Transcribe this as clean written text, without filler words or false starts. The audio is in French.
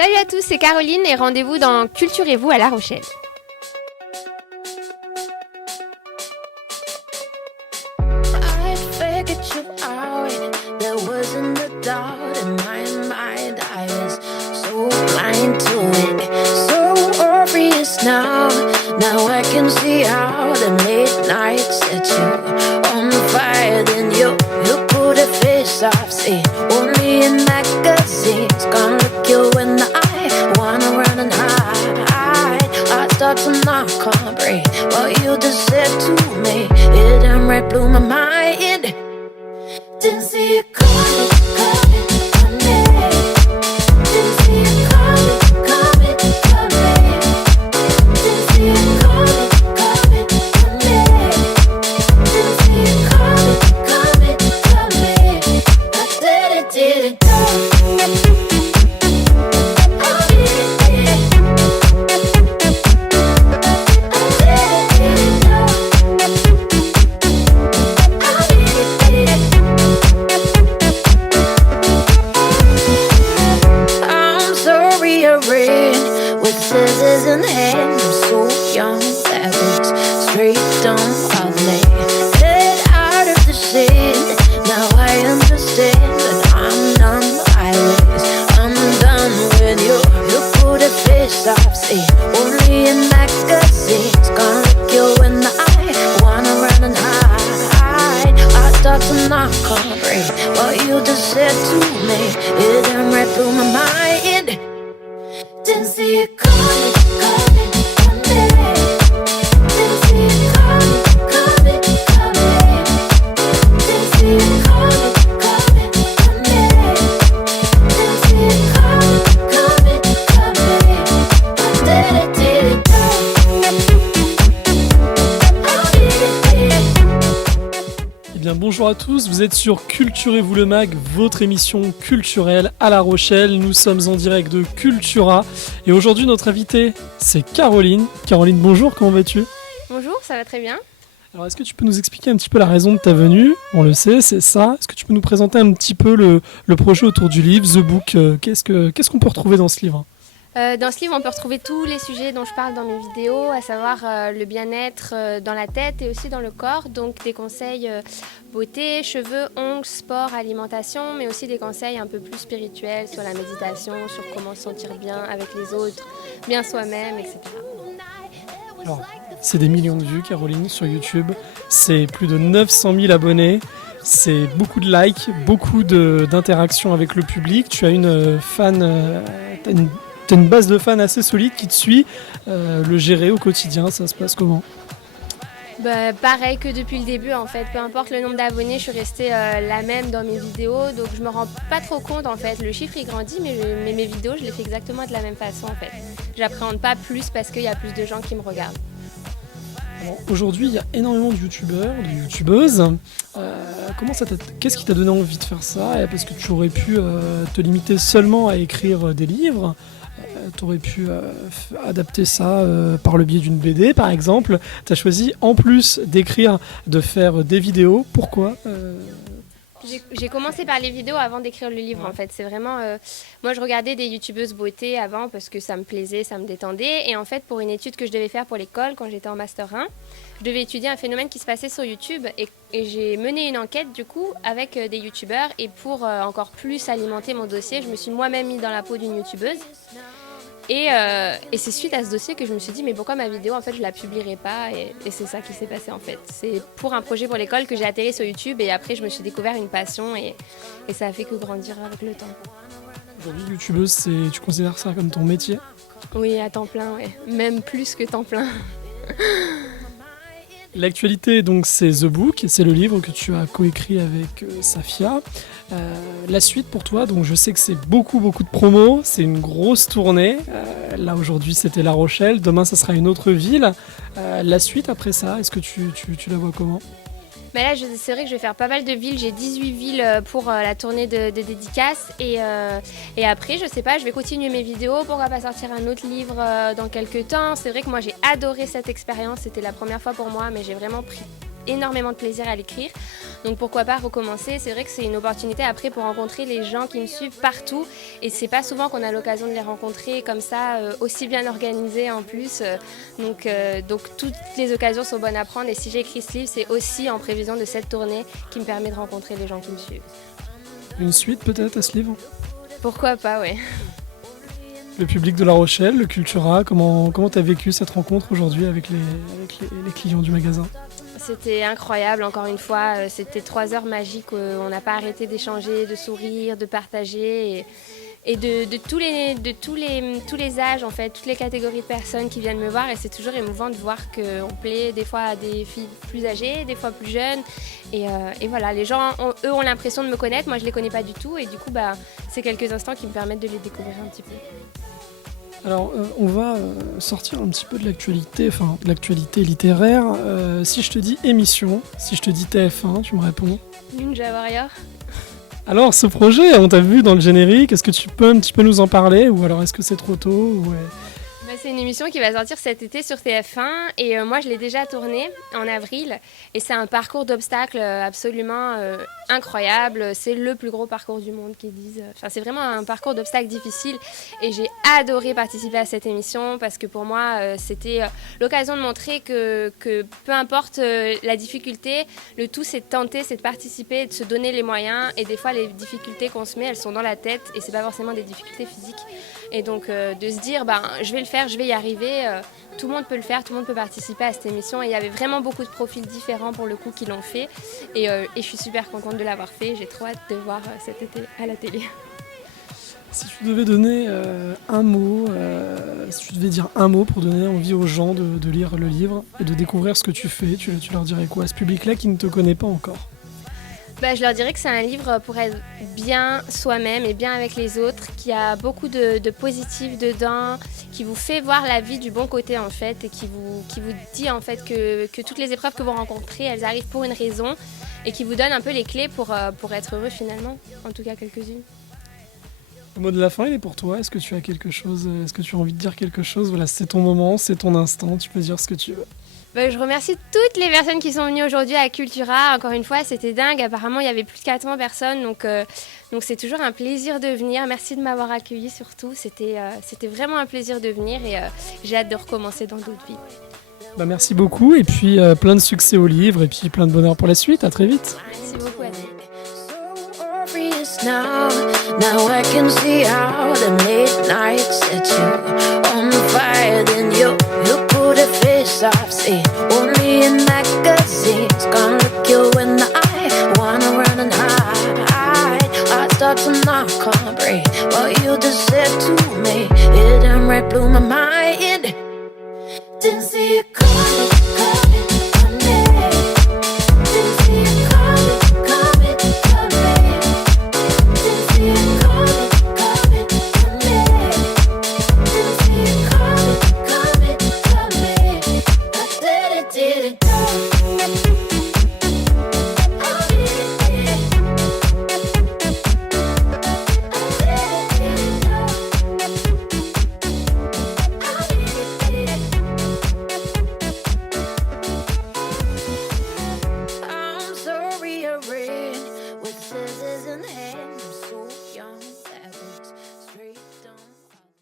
Salut à tous, c'est Caroline et rendez-vous dans Culturez-vous à La Rochelle. I figured you out. There wasn't a doubt in my mind. I was so blind to it, so obvious now. Now I can see how the late nights set you on fire. Then you put a face off, see, only in magazines. Gonna look you in the eye, wanna run and hide. I start to knock on break what you just said to me. It damn right blew my mind. Didn't see it coming, coming, coming. Didn't see it coming, coming, coming. Didn't see it coming, coming, coming. Didn't see it coming, coming, coming. I did it, with scissors in hand. I'm so young, savage, straight down ugly. Head out of the shade. Now I understand that I'm numb. I'm done with you. You put a face off, see, only in magazines. Gonna look you in the eye, wanna run and hide. I start to knock on break what you just said to me. It damn right through my mind. Didn't see it coming, coming, coming. Didn't see it coming, coming, coming. Didn't see it coming, coming, coming. Didn't see it coming, coming, coming. I did it, Eh bien bonjour à tous, vous êtes sur Culturez-vous le Mag, votre émission culturelle à La Rochelle. Nous sommes en direct de Cultura et aujourd'hui notre invitée c'est Caroline. Caroline, bonjour, comment vas-tu ? Bonjour, ça va très bien. Alors est-ce que tu peux nous expliquer un petit peu la raison de ta venue ? On le sait, c'est ça. Est-ce que tu peux nous présenter un petit peu le projet autour du livre, The Book ? Qu'est-ce qu'on peut retrouver dans ce livre ? Dans ce livre, on peut retrouver tous les sujets dont je parle dans mes vidéos, à savoir le bien-être dans la tête et aussi dans le corps. Donc des conseils beauté, cheveux, ongles, sport, alimentation, mais aussi des conseils un peu plus spirituels sur la méditation, sur comment se sentir bien avec les autres, bien soi-même, etc. Alors, c'est des millions de vues, Caroline, sur YouTube. C'est plus de 900 000 abonnés. C'est beaucoup de likes, beaucoup d'interactions avec le public. Tu as une fan... T'as une base de fans assez solide qui te suit. Le gérer au quotidien, ça se passe comment ? Pareil que depuis le début en fait, peu importe le nombre d'abonnés, je suis restée la même dans mes vidéos, donc je me rends pas trop compte en fait. Le chiffre il grandit, mais mes vidéos je les fais exactement de la même façon en fait. J'appréhende pas plus parce qu'il y a plus de gens qui me regardent. Alors, aujourd'hui, il y a énormément de youtubeurs, de youtubeuses. Qu'est-ce qui t'a donné envie de faire ça ? Parce que tu aurais pu te limiter seulement à écrire des livres. Tu aurais pu adapter ça par le biais d'une BD, par exemple. Tu as choisi, en plus d'écrire, de faire des vidéos. Pourquoi J'ai commencé par les vidéos avant d'écrire le livre en fait. C'est vraiment... moi je regardais des youtubeuses beauté avant parce que ça me plaisait, ça me détendait. Et en fait pour une étude que je devais faire pour l'école quand j'étais en Master 1, je devais étudier un phénomène qui se passait sur YouTube. Et j'ai mené une enquête du coup avec des youtubeurs. Et pour encore plus alimenter mon dossier, je me suis moi-même mise dans la peau d'une youtubeuse. Et c'est suite à ce dossier que je me suis dit mais pourquoi ma vidéo en fait je la publierai pas et c'est ça qui s'est passé en fait. C'est pour un projet pour l'école que j'ai atterri sur YouTube et après je me suis découvert une passion et ça a fait que grandir avec le temps. Aujourd'hui, youtubeuse, tu considères ça comme ton métier ? Oui, à temps plein, ouais. Même plus que temps plein. L'actualité, donc, c'est The Book, c'est le livre que tu as coécrit avec Safia. La suite pour toi, donc je sais que c'est beaucoup de promos, c'est une grosse tournée. Là aujourd'hui c'était La Rochelle, demain ça sera une autre ville. La suite après ça, est-ce que tu la vois comment ? Mais là, c'est vrai que je vais faire pas mal de villes. J'ai 18 villes pour la tournée de dédicaces. Et après, je sais pas, je vais continuer mes vidéos. Pourquoi pas sortir un autre livre dans quelques temps. C'est vrai que moi, j'ai adoré cette expérience. C'était la première fois pour moi, mais j'ai vraiment pris énormément de plaisir à l'écrire. Donc pourquoi pas recommencer. C'est vrai que c'est une opportunité après pour rencontrer les gens qui me suivent partout. Et c'est pas souvent qu'on a l'occasion de les rencontrer comme ça, aussi bien organisés en plus. Donc toutes les occasions sont bonnes à prendre. Et si j'écris ce livre, c'est aussi en prévision de cette tournée qui me permet de rencontrer les gens qui me suivent. Une suite peut-être à ce livre? Pourquoi pas, ouais. Le public de La Rochelle, le Cultura, comment tu as vécu cette rencontre aujourd'hui avec les clients du magasin? C'était incroyable, encore une fois, c'était 3 heures magiques, on n'a pas arrêté d'échanger, de sourire, de partager et de tous les âges, en fait, toutes les catégories de personnes qui viennent me voir et c'est toujours émouvant de voir qu'on plaît des fois à des filles plus âgées, des fois plus jeunes et voilà, les gens, eux ont l'impression de me connaître, moi je les connais pas du tout et du coup c'est quelques instants qui me permettent de les découvrir un petit peu. Alors, on va sortir un petit peu de l'actualité littéraire. Si je te dis émission, si je te dis TF1, tu me réponds? Ninja Warrior. Alors, ce projet, on t'a vu dans le générique, est-ce que tu peux un petit peu nous en parler? Ou alors est-ce que c'est trop tôt? C'est une émission qui va sortir cet été sur TF1 et moi je l'ai déjà tournée en avril et c'est un parcours d'obstacles absolument incroyable, c'est le plus gros parcours du monde qu'ils disent, c'est vraiment un parcours d'obstacles difficile et j'ai adoré participer à cette émission parce que pour moi c'était l'occasion de montrer que peu importe la difficulté, le tout c'est de tenter, c'est de participer, de se donner les moyens et des fois les difficultés qu'on se met elles sont dans la tête et c'est pas forcément des difficultés physiques. Et donc de se dire, je vais le faire, je vais y arriver, tout le monde peut le faire, tout le monde peut participer à cette émission. Et il y avait vraiment beaucoup de profils différents pour le coup qui l'ont fait. Et je suis super contente de l'avoir fait, j'ai trop hâte de voir cet été à la télé. Si tu devais donner un mot, si tu devais dire un mot pour donner envie aux gens de lire le livre et de découvrir ce que tu fais, tu leur dirais quoi à ce public-là qui ne te connaît pas encore? Je leur dirais que c'est un livre pour être bien soi-même et bien avec les autres, qui a beaucoup de positif dedans, qui vous fait voir la vie du bon côté en fait et qui vous dit en fait que toutes les épreuves que vous rencontrez, elles arrivent pour une raison et qui vous donne un peu les clés pour être heureux finalement, en tout cas quelques-unes. Le mot de la fin, il est pour toi. Est-ce que tu as quelque chose? Est-ce que tu as envie de dire quelque chose? Voilà, c'est ton moment, c'est ton instant, tu peux dire ce que tu veux. Je remercie toutes les personnes qui sont venues aujourd'hui à Cultura. Encore une fois, c'était dingue. Apparemment, il y avait plus de 400 personnes. Donc c'est toujours un plaisir de venir. Merci de m'avoir accueilli surtout. C'était vraiment un plaisir de venir et j'ai hâte de recommencer dans d'autres villes. Merci beaucoup et puis plein de succès au livre et puis plein de bonheur pour la suite. À très vite. Merci beaucoup, Adèle. Now I can see how the late nights set you on fire. Then you put a face off, see only in magazines. Gonna look you in the eye, wanna run and hide. I start to knock on break what you just said to me. It damn right blew my mind.